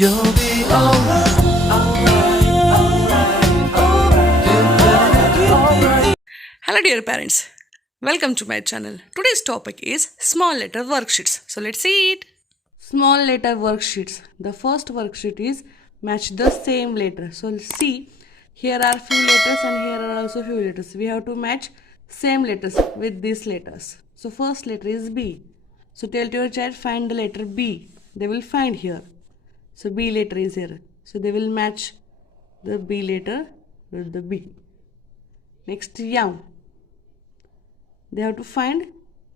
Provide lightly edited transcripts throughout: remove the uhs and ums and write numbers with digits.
You'll be alright, alright. Hello, dear parents. Welcome to my channel. Today's topic is small letter worksheets. So let's see it. Small letter worksheets. The first worksheet is match the same letter. So see, here are few letters and here are also few letters. We have to match same letters with these letters. So first letter is B. So tell to your child find the letter B. They will find here. So B letter is here. So they will match the B letter with the B. Next, yum. They have to find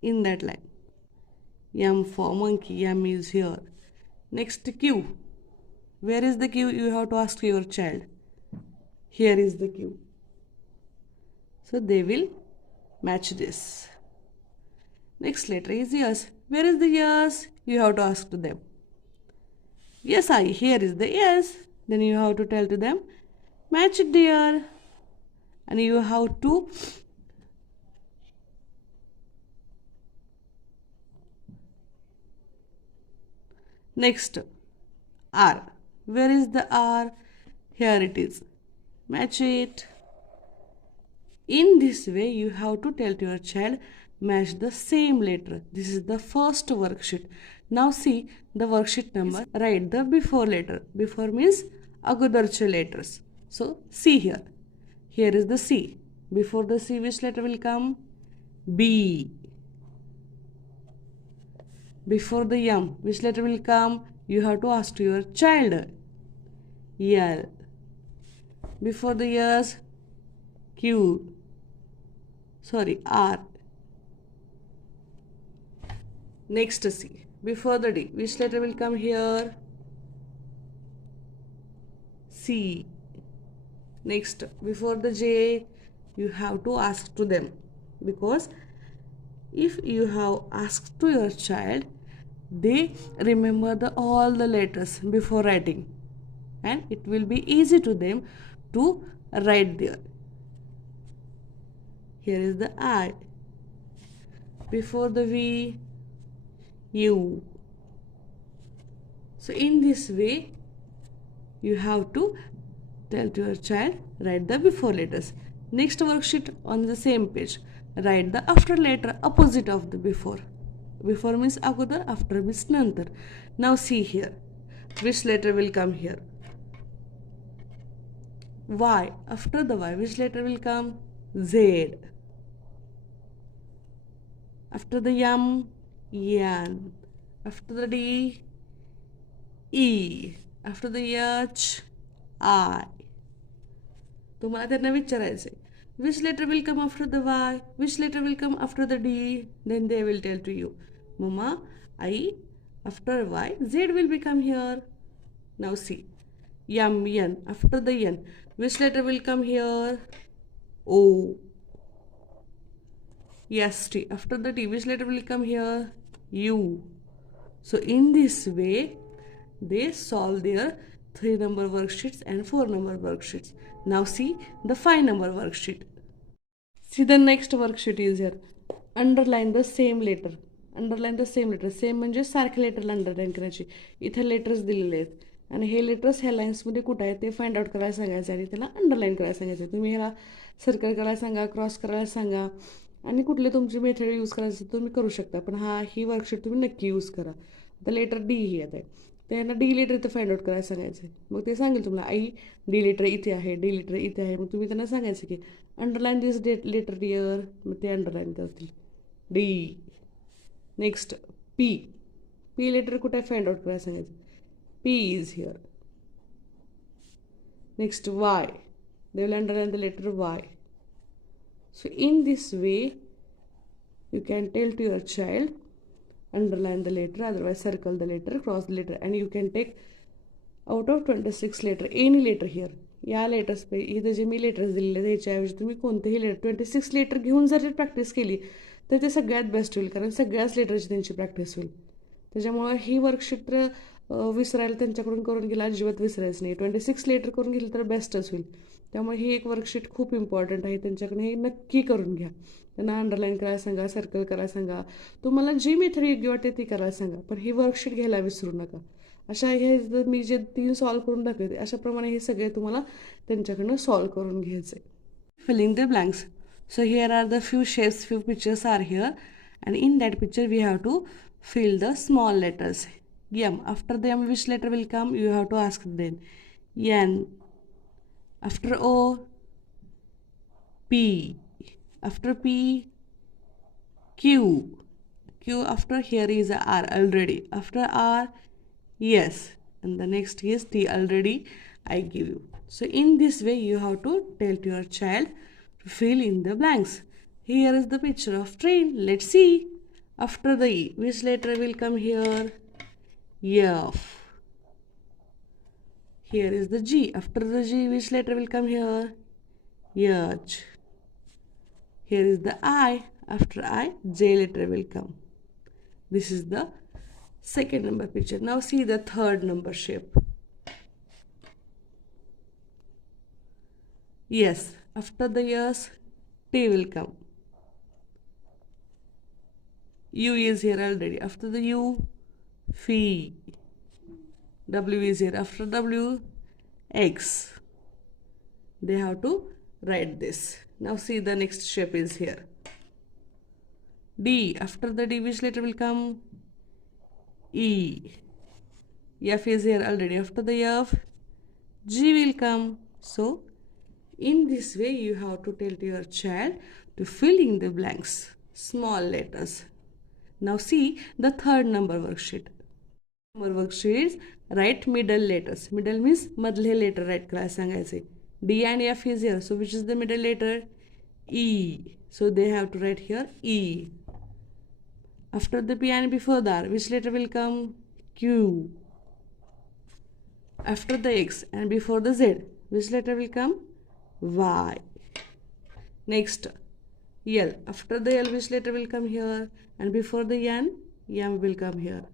in that line. Yum for monkey, yum is here. Next, Q. Where is the Q? You have to ask your child. Here is the Q. So they will match this. Next letter is yes. Where is the yes? You have to ask to them. Yes, I. Here is the yes. Then you have to tell to them, match it there. And you have to next R. Where is the R? Here it is. Match it. In this way, you have to tell to your child, match the same letter. This is the first worksheet. Now see the worksheet number. Write the before letter. Before means agodarche letters. So C here. Here is the C. Before the C, which letter will come? B. Before the yum, which letter will come? You have to ask to your child. L. Before the yes, Q. Sorry, R. Next C. Before the D, which letter will come here? C. Next, before the J, you have to ask to them, because if you have asked to your child, they remember all the letters before writing, and it will be easy to them to write there. Here is the I. Before the V, U. So in this way, you have to tell to your child, write the before letters. Next worksheet on the same page. Write the after letter opposite of the before. Before means agodar, after means nantar. Now see here. Which letter will come here? Y. After the Y, which letter will come? Z. After the yum, yan. After the D, E. After the H, I. तुम्हाला त्यांना विचारायचं आहे, which letter will come after the Y, which letter will come after the D, then they will tell to you, Mama, I, after Y, Z will become here. Now see, yum, yan, after the yan, which letter will come here? O. Yes, T, after the T, which letter will come here? U. So in this way, they solve their 3 number worksheets and 4 number worksheets. Now see the 5 number worksheet. See the next worksheet is here. Underline the same letter. Underline the same letter. Same म्हणजे सारखे लेटरला अंडरलाईन करायची. इथे लेटर्स दिलेले आहेत आणि हे लेटर्स ह्या लाईन्समध्ये कुठं आहेत ते फाइंड आउट करायला सांगायचं आणि त्याला अंडरलाईन करायला सांगायचं. तुम्ही ह्याला सर्कल करायला सांगा, क्रॉस करायला सांगा आणि कुठले तुमची मेथड यूज करायचं तुम्ही करू शकता. पण ही वर्कशीट तुम्ही नक्की यूज करा. आता लेटर डी ही येत आहे. त्यांना डी लेटर इथं फाइंड आउट करायला सांगायचं आहे. मग ते सांगेल तुम्हाला, आई डी लेटर इथे आहे, डी लेटर इथे आहे. मग तुम्ही त्यांना सांगायचं की अंडरलाईन दिस लेटर डिअर. मग ते अंडरलाईन करतील. D. Next P. P letter कुठे फाइंड आउट करायला सांगायचं. P is here. Next Y. They will underline the letter Y. So in this way, you can tell to your child, underline the letter, otherwise circle the letter, cross the letter, and you can take out of 26 letter any letter here. या लेटर्स पे इथं जे मी लेटर्स दिलेले त्याच्याऐवजी तुम्ही कोणतेही लेटर 26 लेटर घेऊन जर प्रॅक्टिस केली तर ते सगळ्यात बेस्ट होईल, कारण सगळ्याच लेटरची त्यांची प्रॅक्टिस होईल. त्याच्यामुळं ही वर्कशीट विसरायला त्यांच्याकडून करून गेला अजिबात विसरायचं नाही. 26 लेटर करून गेलं तर बेस्टच होईल. त्यामुळे ही एक वर्कशीट खूप इम्पॉर्टंट आहे. त्यांच्याकडे हे नक्की करून घ्या. त्यांना अंडरलाईन करायला सांगा, सर्कल करायला सांगा, तुम्हाला जी मेथड योग्य वाटते ती करायला सांगा, पण ही वर्कशीट घ्यायला विसरू नका. अशा हे मी जे 3 सॉल्व करून दाखवते अशाप्रमाणे हे सगळे तुम्हाला त्यांच्याकडनं सॉल्व करून घ्यायचे. Filling the blanks. So here are the few shapes, few pictures are here, and in that picture we have to fill the small letters. M. After the M, which letter will come? You have to ask then. N. After O, P. After P, Q. Q after here is a R already. After R, yes. And the next is T already I give you. So in this way you have to tell to your child to fill in the blanks. Here is the picture of train. Let's see. After the E, which letter will come here? F. Here is the G. After the G, which letter will come here? H. Here is the I. After I, J letter will come. This is the second number picture. Now see the third number shape. Yes. After the yes, T will come. U is here already. After the U, Phi. W is here. After W, X. They have to write this. Now see the next shape is here. D. After the D, which letter will come? E. F is here already. After the F, G will come. So in this way you have to tell to your child to fill in the blanks, small letters. Now see the third number worksheet. Number worksheet, write middle letters. Middle means madle letter write करायला सांगायचे. D and F is here. So which is the middle letter? E. So they have to write here E. After the P and before the R, which letter will come? Q. After the X and before the Z, which letter will come? Y. Next, L. After the L, which letter will come here? And before the N, M will come here.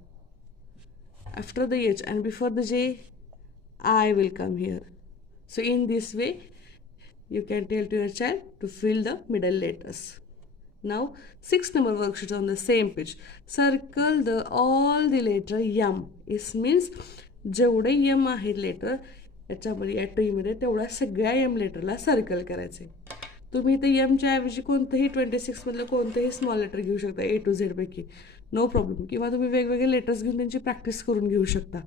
After the H and before the J, I will come here. So in this way, you can tell to your child to fill the middle letters. Now, 6 number worksheet on the same page. Circle all the letter M. It means जेवढे M आहेत लेटर याच्यामध्ये या ट्रीमध्ये तेवढ्या सगळ्या M लेटरला सर्कल करायचे. तुम्ही इथे एमच्या ऐवजी कोणतंही 26 मधलं कोणतंही स्मॉल लेटर घेऊ शकता A to Z पैकी, नो प्रॉब्लेम. किंवा तुम्ही वेगवेगळे लेटर्स घेऊन त्यांची प्रॅक्टिस करून घेऊ शकता.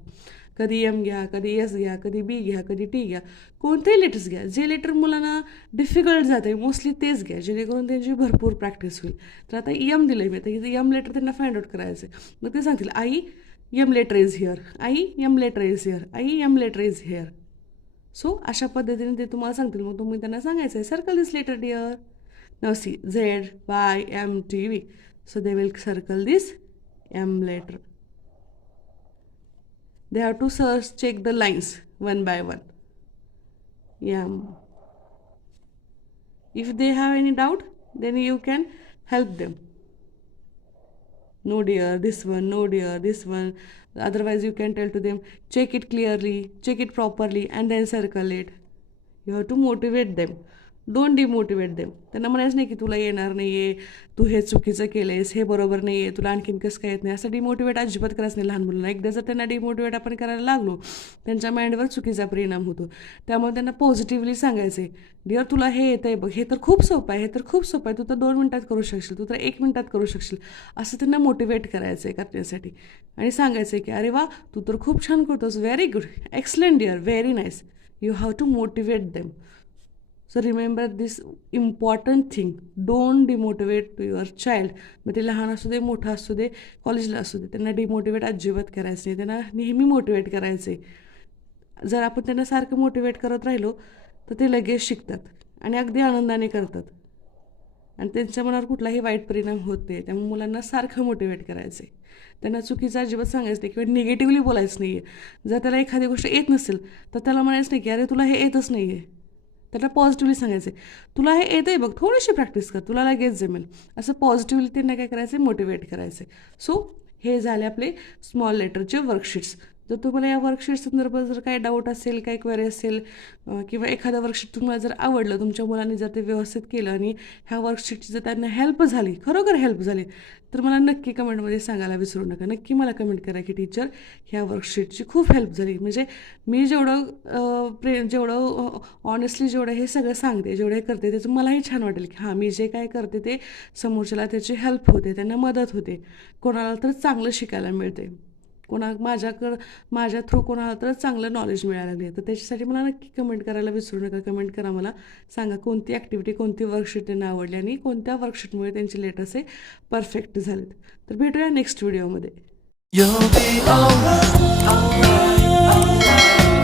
कधी M घ्या, कधी S घ्या, कधी B घ्या, कधी T घ्या, कोणतेही लेटर्स घ्या. जे लेटर मुलांना डिफिकल्ट जाते मोस्टली तेच घ्या, जेणेकरून त्यांची भरपूर प्रॅक्टिस होईल. तर आता M दिलं मी, आता M लेटर त्यांना फाइंड आउट करायचं. मग ते सांगतील आई M letter is here, I M letter is here, I M letter is here. सो अशा पद्धतीने ते तुम्हाला सांगतील. मग तुम्ही त्यांना सांगायचं आहे सर्कल दिस लेटर डिअर. नाव C Z, Y, M, T, V. So they will circle this M letter. They have to check the lines one by one. M. If they have any doubt, then you can help them. No dear, this one, no dear, this one. Otherwise you can tell to them, check it clearly, check it properly, and then circle it. You have to motivate them. Don't demotivate them. त्यांना म्हणायचं नाही की तुला येणार नाही आहे, तू हे चुकीचं केलं आहेस, हे बरोबर नाही आहे, तुला आणखीन कसं काय येत नाही, असं डिमोटिवेट अजिबात करायचं नाही लहान मुलांना. एकदा जर त्यांना डिमोटिवेट आपण करायला लागलो त्यांच्या माइंडवर चुकीचा परिणाम होतो. त्यामुळे त्यांना पॉझिटिव्हली सांगायचे, डिअर तुला हे येतं आहे बघ, हे तर खूप सोपं आहे, हे तर खूप सोपं आहे, तू तर 2 मिनिटात करू शकशील, तू तर 1 मिनिटात करू शकशील, असं त्यांना मोटिवेट करायचं आहे करण्यासाठी. आणि सांगायचं आहे की अरे वा तू तर खूप छान करतोस, very good, excellent dear, very nice. You have to motivate them. So remember this important thing. Don't demotivate to your child. मग ते लहान असू दे, मोठा असू दे, कॉलेजला असू दे, त्यांना डिमोटिवेट अजिबात करायचं नाही. त्यांना नेहमी मोटिवेट करायचे. जर आपण त्यांना सारखं मोटिवेट करत राहिलो तर ते लगेच शिकतात आणि अगदी आनंदाने करतात आणि त्यांच्या मनावर कुठलाही वाईट परिणाम होत नाही. त्यामुळे मुलांना सारखं मोटिवेट करायचं आहे. त्यांना चुकीचं अजिबात सांगायचं नाही किंवा निगेटिव्हली बोलायचं नाही आहे. जर त्याला एखादी गोष्ट येत नसेल तर त्याला म्हणायचं नाही की अरे तुला हे येतच नाही आहे. त्याला पॉझिटिव्हली सांगायचं तुला हे येतं आहे बघ, थोडीशी प्रॅक्टिस कर, तुला लगेच जमेल, असं पॉझिटिव्हली त्यांना काय करायचं, मोटिवेट करायचं. सो हे झाले आपले स्मॉल लेटरचे वर्कशीट्स. जर तुम्हाला या वर्कशीट संदर्भात जर काही डाऊट असेल, काही क्वेरी असेल किंवा एखादं वर्कशीट तुम्हाला जर आवडलं, तुमच्या मुलांनी जर ते व्यवस्थित केलं आणि ह्या वर्कशीटची जर त्यांना हेल्प झाली, खरोखर हेल्प झाली, तर मला नक्की कमेंटमध्ये सांगायला विसरू नका. नक्की मला कमेंट करा की टीचर ह्या वर्कशीटची खूप हेल्प झाली. म्हणजे मी जेवढं ऑनेस्टली जेवढं हे सगळं सांगते, जेवढं हे करते, त्याचं मलाही छान वाटेल की हां, मी जे काय करते ते समोरच्याला त्याची हेल्प होते, त्यांना मदत होते, कोणाला तर चांगलं शिकायला मिळते, माझ्या थ्रू कोणाला तर चांगलं नॉलेज मिळायला लागले. तर त्याच्यासाठी मला नक्की कमेंट करायला विसरू नका. कमेंट करा, मला सांगा कोणती ॲक्टिव्हिटी, कोणती वर्कशीट त्यांना आवडली आणि कोणत्या वर्कशीटमुळे त्यांचे लेट असे परफेक्ट झालेत. तर भेटूया नेक्स्ट व्हिडिओमध्ये. You'll be alright, alright, alright.